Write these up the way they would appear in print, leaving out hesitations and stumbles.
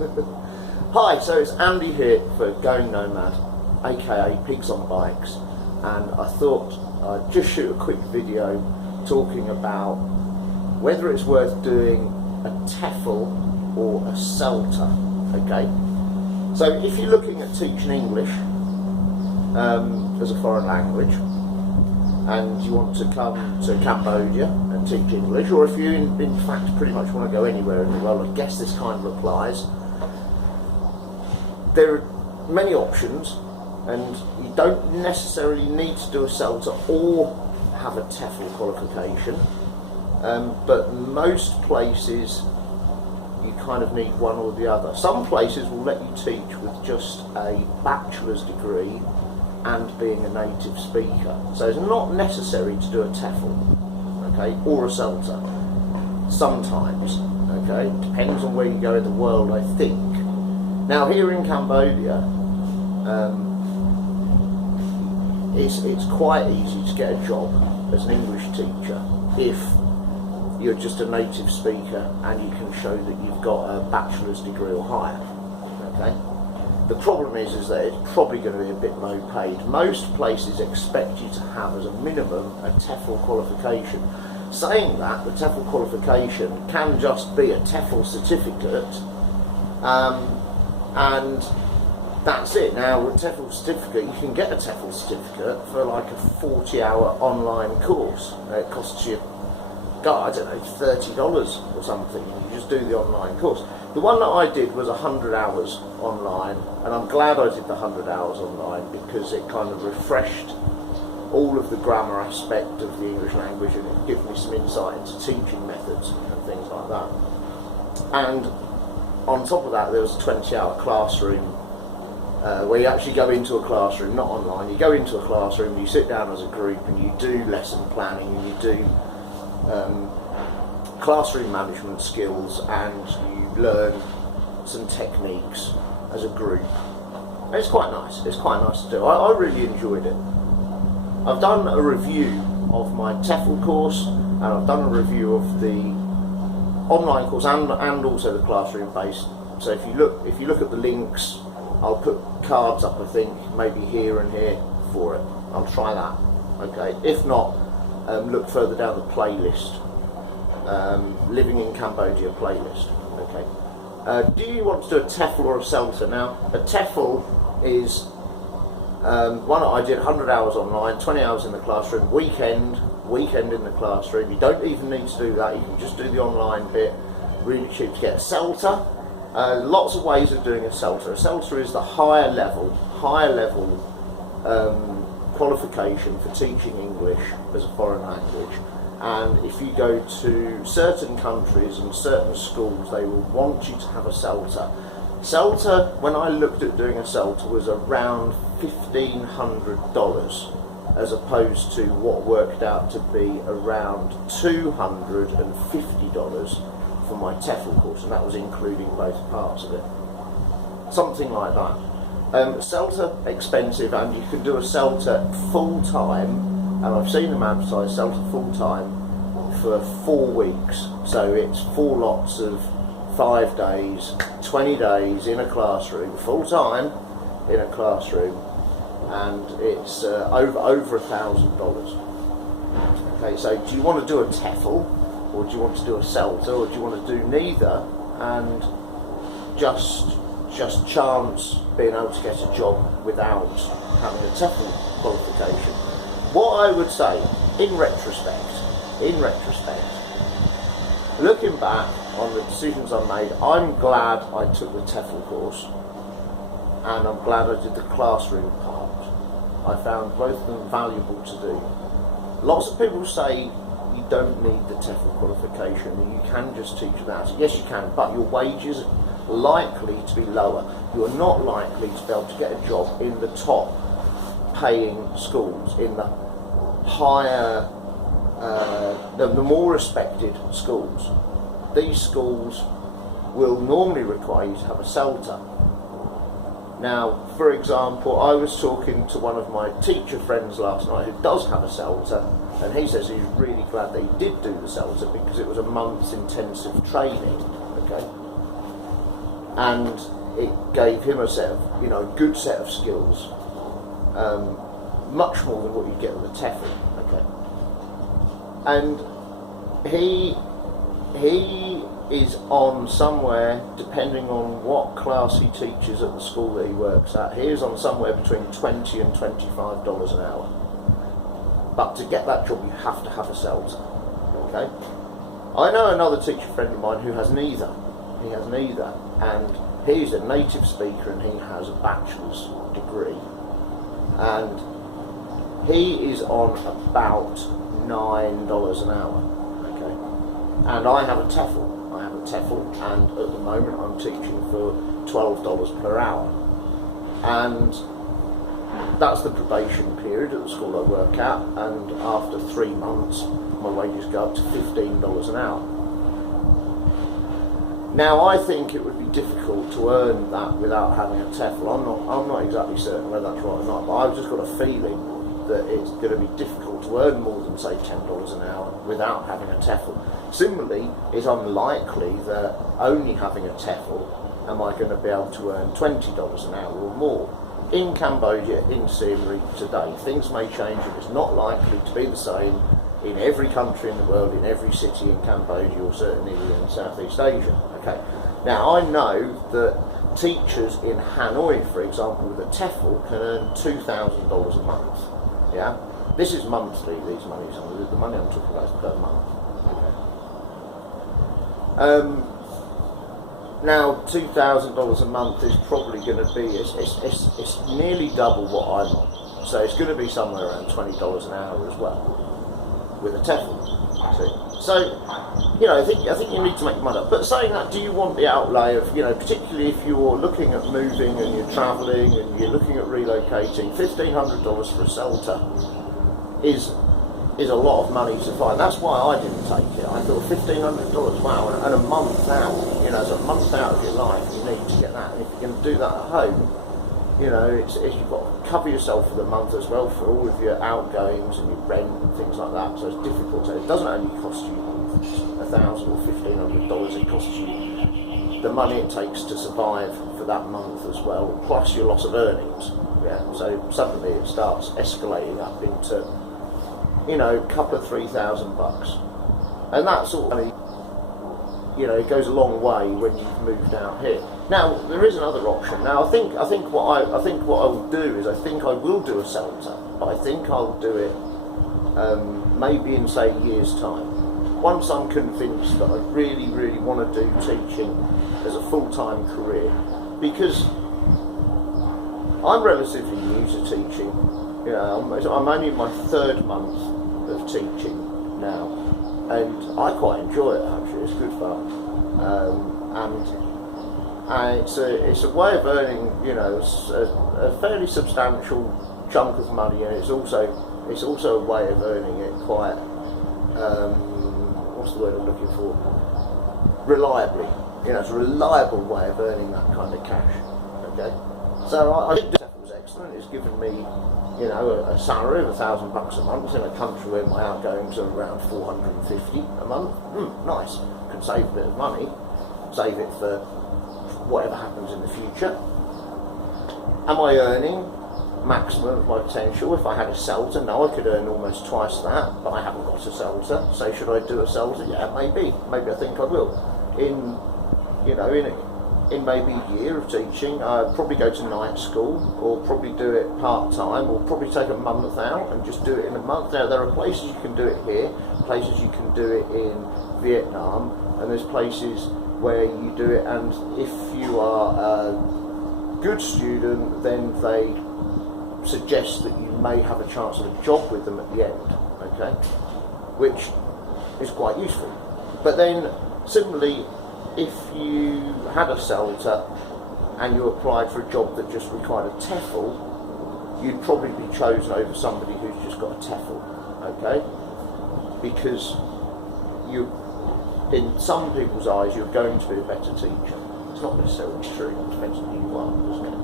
Hi, so it's Andy here for Going Nomad, aka Pigs on Bikes, and I thought I'd just shoot a quick video talking about whether it's worth doing a Tefl or a Celta. Okay, so if you're looking at teaching English as a foreign language, and you want to come to Cambodia and teach English, or if you in fact pretty much want to go anywhere in the world, I guess this kind of applies. There are many options, and you don't necessarily need to do a Celta or have a Tefl qualification, but most places you kind of need one or the other. Some places will let you teach with just a bachelor's degree and being a native speaker, so it's not necessary to do a Tefl, okay, or a Celta. Sometimes, okay, depends on where you go in the world, I think. Now here in Cambodia, it's quite easy to get a job as an English teacher if you're just a native speaker and you can show that you've got a bachelor's degree or higher, okay. The problem is that it's probably going to be a bit low paid. Most places expect you to have as a minimum a Tefl qualification. Saying that, the Tefl qualification can just be a Tefl certificate, and that's it. Now with a Tefl certificate, you can get a Tefl certificate for like a 40-hour online course. It costs you, God, I don't know, $30 or something, and you just do the online course. The one that I did was 100 hours online, and I'm glad I did the 100 hours online because it kind of refreshed all of the grammar aspect of the English language, and it gave me some insight into teaching methods and things like that. And on top of that, there was a 20-hour classroom where you actually go into a classroom, not online. You go into a classroom, you sit down as a group, and you do lesson planning, and you do classroom management skills, and you learn some techniques as a group. It's quite nice. It's quite nice to do. I really enjoyed it. I've done a review of my Tefl course, and I've done a review of the online course and also the classroom based. So if you look at the links, I'll put cards up, I think, maybe here and here for it. I'll try that. Okay. If not, look further down the playlist. Living in Cambodia playlist. Okay. Do you want to do a Tefl or a Celta? Now, a Tefl is one that I did 100 hours online, 20 hours in the classroom, weekend in the classroom. You don't even need to do that. You can just do the online bit. Really cheap to get. A Celta. Lots of ways of doing a Celta. A Celta is the higher level qualification for teaching English as a foreign language. And if you go to certain countries and certain schools, they will want you to have a Celta. Celta, when I looked at doing a Celta, was around $1,500, as opposed to what worked out to be around $250 for my Tefl course, and that was including both parts of it. Something like that. Celta, expensive, and you can do a Celta full-time. And I've seen them advertise Celta full-time for 4 weeks. So it's 4 lots of 5 days, 20 days in a classroom, full-time in a classroom, and it's over $1,000. Okay, so do you want to do a Tefl, or do you want to do a Celta, or do you want to do neither and just chance being able to get a job without having a Tefl qualification? What I would say, in retrospect, looking back on the decisions I made, I'm glad I took the Tefl course, and I'm glad I did the classroom part. I found both of them valuable to do. Lots of people say you don't need the Tefl qualification, and you can just teach without it. Yes, you can, but your wages are likely to be lower. You are not likely to be able to get a job in the top paying schools, in the higher, the more respected schools. These schools will normally require you to have a Celta. Now, for example, I was talking to one of my teacher friends last night who does have a Celta, and he says he's really glad that he did do the Celta because it was a month's intensive training, okay? and it gave him a good set of skills, much more than what you get with the Tefl. Okay, and he is on somewhere, depending on what class he teaches at the school that he works at, he is on somewhere between $20 and $25 an hour. But to get that job, you have to have a Celta. Okay, I know another teacher friend of mine who has neither. He has neither, and he's a native speaker and he has a bachelor's degree, and he is on about $9 an hour. Okay, and I have a Tefl. And at the moment I'm teaching for $12 per hour, and that's the probation period at the school I work at, and after 3 months my wages go up to $15 an hour. Now I think it would be difficult to earn that without having a Tefl. I'm not exactly certain whether that's right or not, but I've just got a feeling that it's going to be difficult to earn more than say $10 an hour without having a Tefl. Similarly, it's unlikely that only having a Tefl am I going to be able to earn $20 an hour or more. In Cambodia, in Siem Reap today, things may change, and it's not likely to be the same in every country in the world, in every city in Cambodia, or certainly in Southeast Asia. Okay. Now I know that teachers in Hanoi, for example, with a Tefl can earn $2,000 a month. Yeah, this is monthly. These monies, the money I'm talking about is per month. Okay. Now $2,000 a month is probably going to be it's nearly double what I'm on. So it's going to be somewhere around $20 an hour as well with a Tefl. See? So, I think you need to make money up. But saying that, do you want the outlay of, particularly if you're looking at moving and you're travelling and you're looking at relocating, $1,500 for a Celta is a lot of money to find. That's why I didn't take it. I thought $1,500, wow, and a month out, so a month out of your life, you need to get that. And if you're going to do that at home, it's you've got to cover yourself for the month as well for all of your outgoings and your rent and things like that. So it's difficult. So it doesn't only cost you $1,000 or $1,500. It costs you the money it takes to survive for that month as well, plus your loss of earnings. Yeah. So suddenly it starts escalating up into a couple of $3,000, and that sort of money, it goes a long way when you've moved out here. Now there is another option. Now I think what I will do is I will do a Celta, but I think I'll do it maybe in say a year's time. Once I'm convinced that I really, really want to do teaching as a full-time career, because I'm relatively new to teaching. I'm only in my 3rd month of teaching now, and I quite enjoy it actually. It's good fun, and it's a way of earning a fairly substantial chunk of money, and it's also a way of earning it quite what's the word I'm looking for? Reliably. It's a reliable way of earning that kind of cash. Okay, so I think it was excellent. It's given me a salary of $1,000 a month in a country where my outgoings are around $450 a month. Nice. Can save a bit of money, save it for whatever happens in the future. Am I earning maximum of my potential? If I had a Celta, no, I could earn almost twice that, but I haven't got a Celta. So should I do a Celta? Yeah, maybe I think I will. In maybe a year of teaching, I'd probably go to night school, or probably do it part-time, or probably take a month out and just do it in a month. Now, there are places you can do it here, places you can do it in Vietnam, and there's places where you do it, and if you are a good student, then they suggest that you may have a chance of a job with them at the end, okay, which is quite useful. But then, similarly, if you had a Celta and you applied for a job that just required a Tefl, you'd probably be chosen over somebody who's just got a Tefl, okay? Because in some people's eyes, you're going to be a better teacher. It's not necessarily true, it depends on who you are, doesn't it?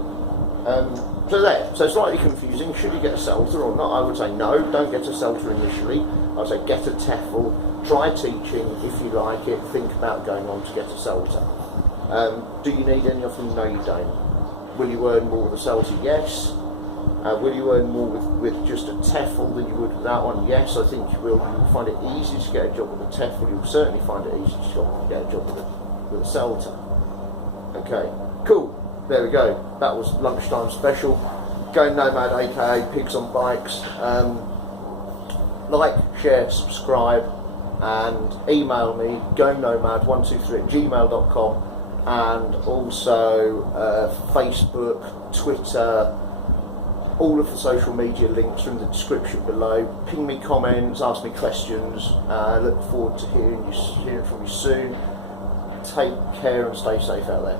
So slightly confusing. Should you get a Celta or not? I would say no, don't get a Celta initially. I'd say get a Tefl. Try teaching if you like it, think about going on to get a Celta. Do you need any of them? No, you don't. Will you earn more with a Celta? Yes. Will you earn more with just a Tefl than you would with that one? Yes, I think you will. You'll find it easy to get a job with a Tefl. You'll certainly find it easy to get a job with a Celta. Okay, cool. There we go. That was lunchtime special. Go Nomad, aka Pigs on Bikes. Like, share, subscribe, and email me gonomad123@gmail.com, and also Facebook, Twitter. All of the social media links are in the description below. Ping me comments, ask me questions. Look forward to hearing from you soon. Take care and stay safe out there.